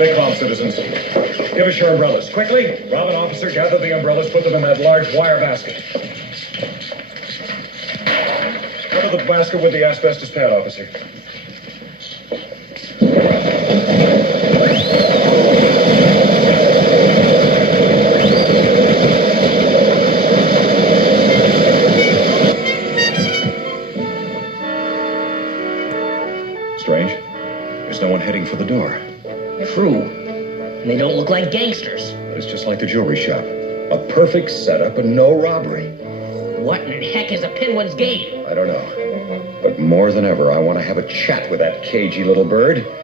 Stay calm, citizens. Give us your umbrellas. Quickly, rob an officer, gather the umbrellas, put them in that large wire basket. Cover the basket with the asbestos pad, officer. Strange. There's no one heading for the door. True. And they don't look like gangsters. But it's just like the jewelry shop. A perfect setup and no robbery. What in heck is a Penguin's game? I don't know. But more than ever, I want to have a chat with that cagey little bird.